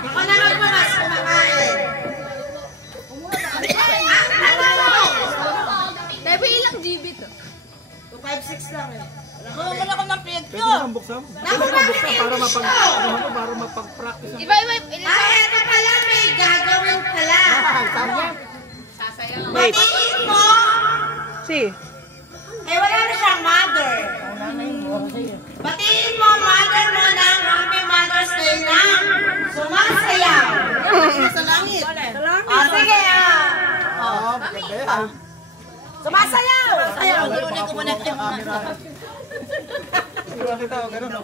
Ako na magmamas kumakain. Dahil ilang GB to? 256 lang eh. Naman ako ng piyag ko. Pwede nang buksan. Pwede nang buksan para mapag-practice. Iba. Ay, ito pala may gagawin pala. Sasayaw. Batiin mo. Si. Eh, wala na siyang mother. Batiin mo, mother mo ng Happy Mother's Day na sumasayaw. Sa langit. Sige Sumasayaw! Sumasayaw! Hindi ko muna kayo. Iwan kita, ganun o.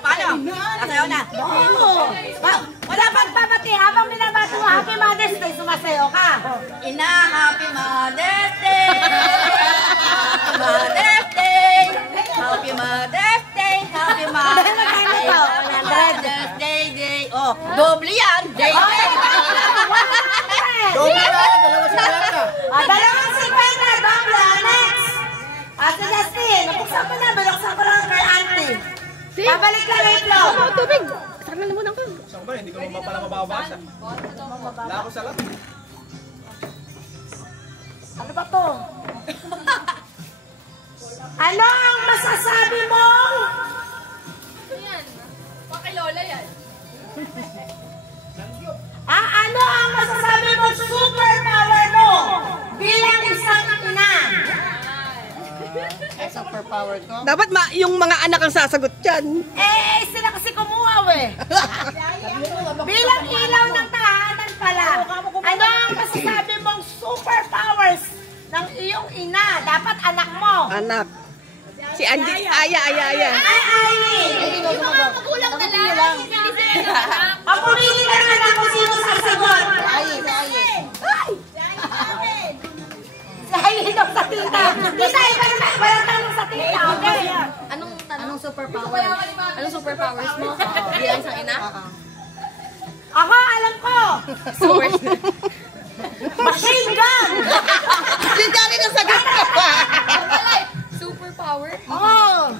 Paano? Nasayaw na. Wala pang pamati. Habang binabati mo Happy Mother's Day, sumasayaw ka. Ina, Happy Mother's Day! Happy Mother's Day! Happy Mother's Day! Happy Mother's Day! Happy Mother's Day! Day! Oh, doble yan! Day! Doble yan! Dalawang 50, doble. Next. Ate Justin, napuksan mo na. Baloksan ko lang kay auntie. Babalik lang yung itlog. Tubig. Saan na naman ako? Saan ba? Hindi ko naman pala mababasa. Wala ako sa labi. Ano ba to? Ano ang masasabi mo? Yan. Kay Lola yan. Ano ang masasabi mo superpower mo bilang isang ina? Superpower ko? Dapat yung mga anak ang sasagot dyan. Sila kasi kumuha bilang ilaw ng tahanan pala. Ano ang masasabi mong superpowers ng iyong ina? Dapat anak mo. Anak. Si Angie. Aya. Yung mga magulang na lang. Pumili ka na lang kung sino sasagot. Dahil daw sa tita. Tita, iba naman. Walang tanong sa tita. Okay. Anong superpower? Anong superpowers mo? Bilang isang ina? Ako, alam ko. Machine gun. Si Johnny na sagot ko pa! Superpower? Oo.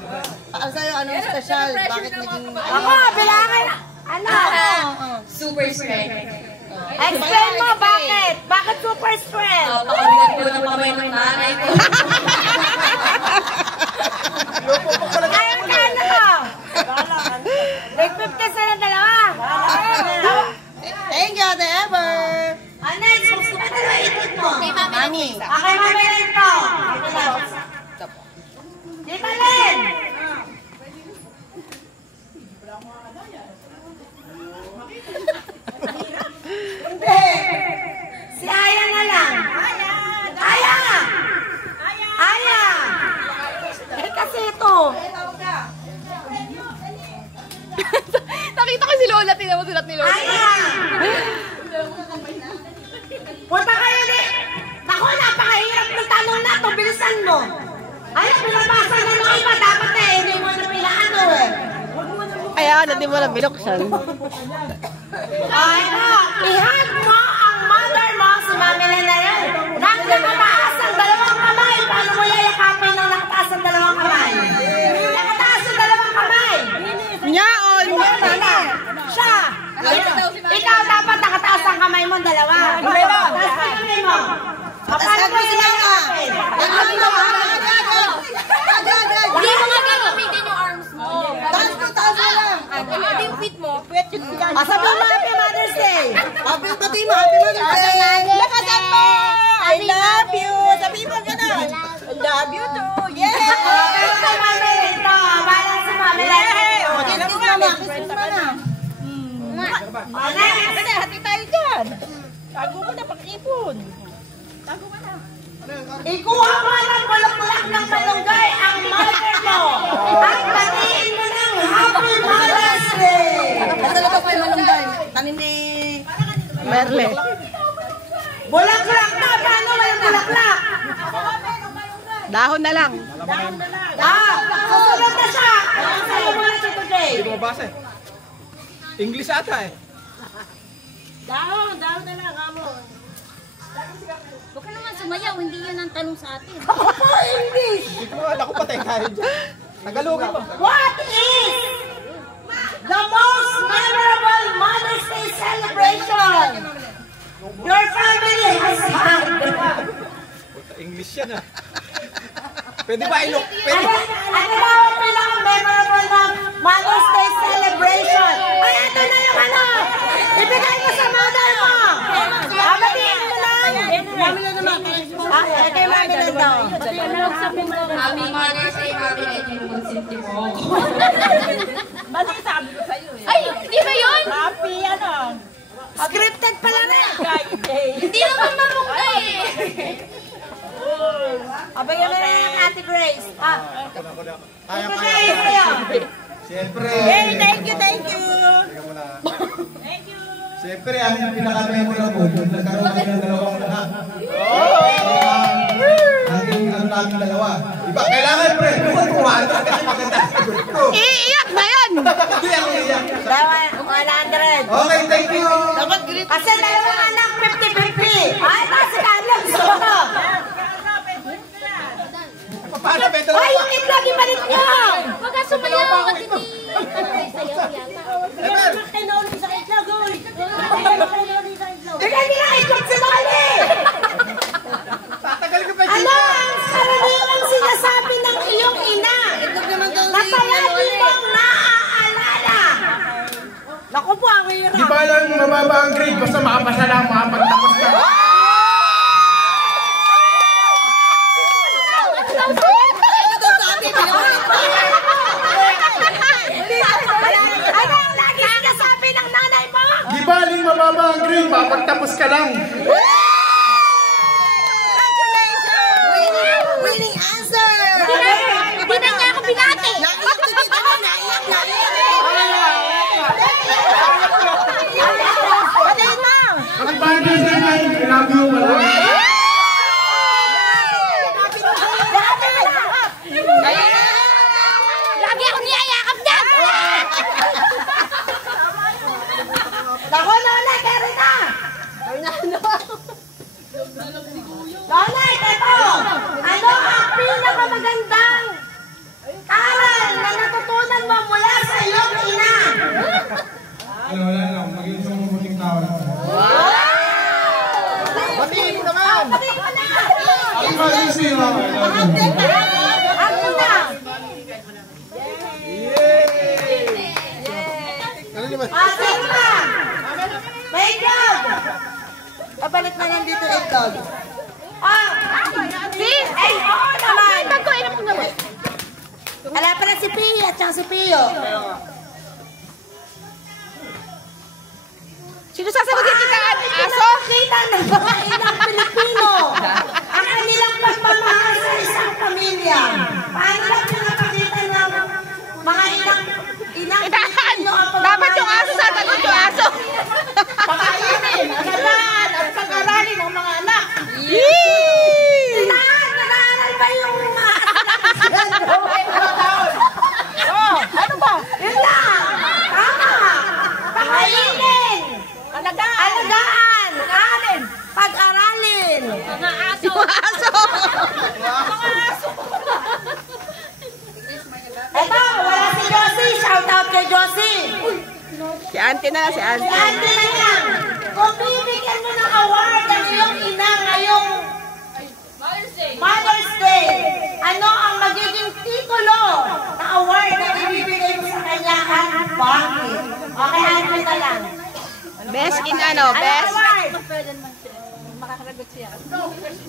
Ang sa'yo, anong special? Bakit naging... Ako, bilangin. Ano? Super strength. Explain mo bakit. Bakit super strength? Pakabigat ko ng kamay ng nanay ko. Ayaw ka ano? Take 50 sa ng dalawa. Thank you, the ever! Next, gusto ka talaga ikot mo. Kay Mami. Okay, Mami Lento. Tita Len. Hindi. Si Aya na lang. Aya. Kasi ito. Nakita ko si Lola. Tingnan mo sulat ni Lola. Aya. Punta kayo ni. Naku, napakahirap ng tanong na ito. Bilisan mo. Ay, pinabasa na nung iba. Dapat hindi mo na pinaano Kaya, hindi mo na binuksan. Ihag mo ang mother mo, si Mami Lena yan. Nang nakataas ang dalawang kamay. Paano mo yayakapin ng nakataas ang dalawang kamay? Nakataas ang dalawang kamay. Nyaon! Siya. Ikaw dapat nakataas ang kamay mo, dalawa. Taas ang kamay mo. Paano mo yayakapin? Hindi mo nga gagamitin yung arms mo. Taas mo lang! Hindi yung feet mo. Sabi mo, Happy Mother's Day. Happy Mother's Day! Lakasan mo! I love you! Sabi mo gano'n! I love you too! Yay! Pero kay Mami Lento, balang si Mami Lento. Kiss mama! Kiss mama! Next. Hati tayo dyan! Tago mo na pag-ipon! Tago mo na! Ikuha mo ng bulak-bulak ng malunggay ang mother mo at batiin mo ng Happy Mother's Day! Asa na ba kayo malunggay? Tanin ni... Merle. Bulaklak na! Paano walang bulaklak? Dahon na lang. Susunod na siya! Ang sayo mo na siya today. Hindi ko mabasa eh. English ata eh. Dahon na lang, amo. Huwag ka naman sumayaw. Hindi yun ang tanong sa atin. Ako po, English! Hindi ko nga, naku patay tayo dyan. Tagalogin mo. What is Miss yan ah. Pwede ba ilok? Pwede ba? Ano na ang pinaka-memorable na Mother's Day celebration? Ay, ito na yung ano! Ibigay mo sa mother mo! Babatiin mo lang! Mami na naman. Kay mami na daw. Happy Mother's Day, Happy Edwin City mo. Bali sabi ko sa'yo eh. Ay, hindi ba yun? Happy ano? Scripted pala rin. Hindi naman mamukha eh. Abay mo na yung Ate Grace. Kaya. Siyempre. Hey, thank you. Teka muna. Siyempre, ang pinaka-memorable, nagkaroon kami ng dalawang anak. Ang namin dalawa. Diba, kailangan pre, kumanta kasi maganda sa gusto. Iiyak na yan! Hindi ako iiyak. 100. Okay, thank you. Kasi dalawang anak, 50-50. Ay, kasi kanya gusto ko. Paano ba ito? Ay, yung itlog, ibalik nyo! Huwag ka sumayaw kasi ni... Sayaw yata. Bigyan nyo na itlog si Dolly! Tatagal ka pa Ano ang karaniwang sinasabi ng iyong ina? Na palagi mong naaalala? Naku po, ang hirap. Di ba lang mababa ang grade, basta makapasa lang, makapagtapos ka. Ano ang lagi sinasabi ng nanay mo? Di ba lang mababa ang grade, makapagtapos ka lang. Winning answer! Hindi na niya ako binati. Naiyak to dito na, naiyak. Patayin mo! Ang Father's Day na yun, love you, wala. Lagi ako niyayakap niya. Nako, Lola, carry na! Lola, ito! Ano ang pinakamagandang aral na natutunan mo mula sa iyong ina? Wala lang, maging isang mabuting tao lang. Batiin mo naman! Patayin mo na! Ang Father's Day, I love you. Ako na! Patayin mo! May itlog! Papalit na lang dito itlog. Sis! Ay, oo naman! Ala pala si Pia at saka si Pio. Sino sasagutin kita? Aso? Kita ng mga ilang Pilipino ang kanilang pagmamahal sa isang pamilya. Paano lang pinapakita ng mga ilang Pilipino ang pagmamahal? Dapat yung aso sasagot yung aso. Pakainin, agalan, at pag-aralin ng mga anak. Yee! Lahat, nag-aaral ba yung mga ano ba? Yun lang! Tama! Pakainin! Alagaan! Pag-aralin! Mga aso. Yung aso! Eto, wala si Josie. Shout out kay Josie. Si auntie na, si auntie. Ate na yan. Kung bibigyan mo ng award ang iyong ina ngayong Mother's Day, ano ang magiging titulo na award na ibibigay mo sa kanya at bakit? Okay, Ate na lang. Best in ano? Best? Award?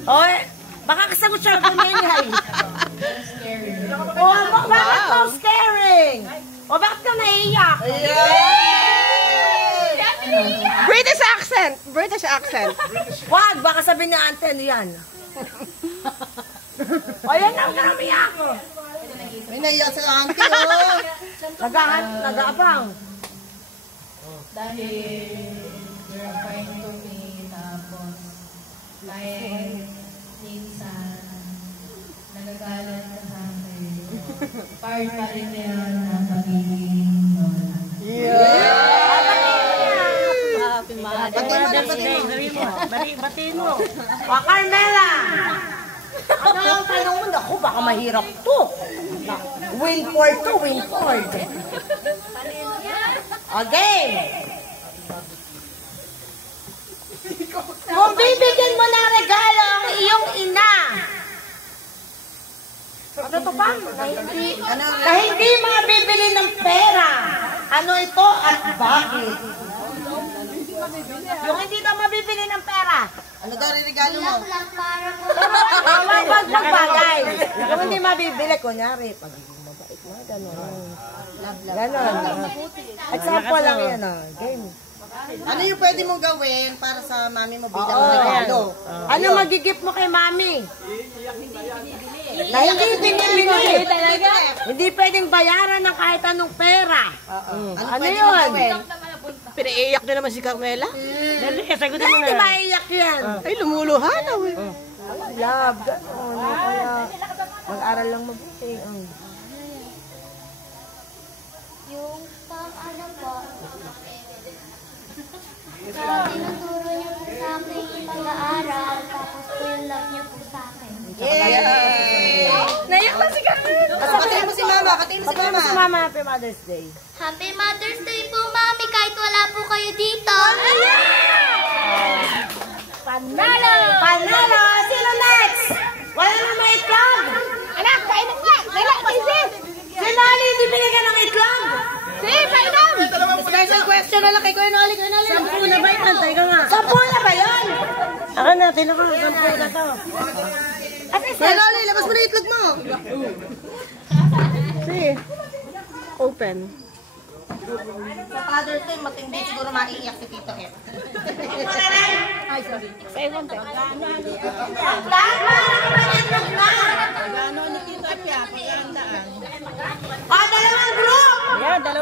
Oy, baka kasagot siya ng kumihay. Oh, bakit most caring? O bakit ka naiiyak? British accent! British accent. Wag, baka sabihin ni Ante ano yan. O yan ang karamiyak. May naiyak sa auntie, oh. Nag-aabang. Dahil you're kind to me, tapos kahit minsan nagagalit ka sa akin, part pa rin yan ng pagiging lola. Batiin mo. O, Carmela. Ano ang tanong mo? Naku, baka mahirap to. Win for to, win for. Okay. Kung bibigyan mo ng regalo ang iyong ina Ano to pa? Na hindi mabibili ng pera. Ano ito at bakit? Yung hindi daw mabibili ng pera. Ano daw regalo mo? Wag bagay. Yung hindi mabibili, kunyari, pagiging mabait mo, gano'n. Gano'n. At sample lang yan, game. Ano yung pwede mong gawin para sa mami mo bilang regalo? Ano magigip mo kay mami? Na hindi binibili. Hindi pwedeng bayaran ng kahit anong pera. Ano yun? Pinaiyak na naman si Carmela. Sagutin mo na. Hindi maiyak yan. Ay, lumuluha daw eh. Love, gano'n. Kaya mag-aral lang mabuti. Yung ano po, tinuturo niyo po sa akin yung pag-aaral, tapos po yung love niyo po sa akin. Naiyak na si Carmela. Katiin mo si mama, katiin mo si mama. Si Mama, Happy Mother's Day. Happy Mother's Day po, Mami, kahit wala po kayo dito. Panalo! Panalo! Sino next? Wala na may itlog? Anak, kainom nga! Dala, isip! Si Noli, hindi binigyan ng itlog! Si, kainom! Special question na lang kay Kuya Noli. Kuya Noli. 10 na ba yan? Antay ka nga. 10 na ba yan? Ako na, tinaka. 10 na to. Kuya Noli, labas mo na itlog mo. Si. Open. Sa Father's Day, matindi siguro maiiyak si Tito Ed. Ay, sorry. Say one thing. Gano'n ni Tito Ed kaya? Pagandaan. Dalawang group! Ayan, dalawa.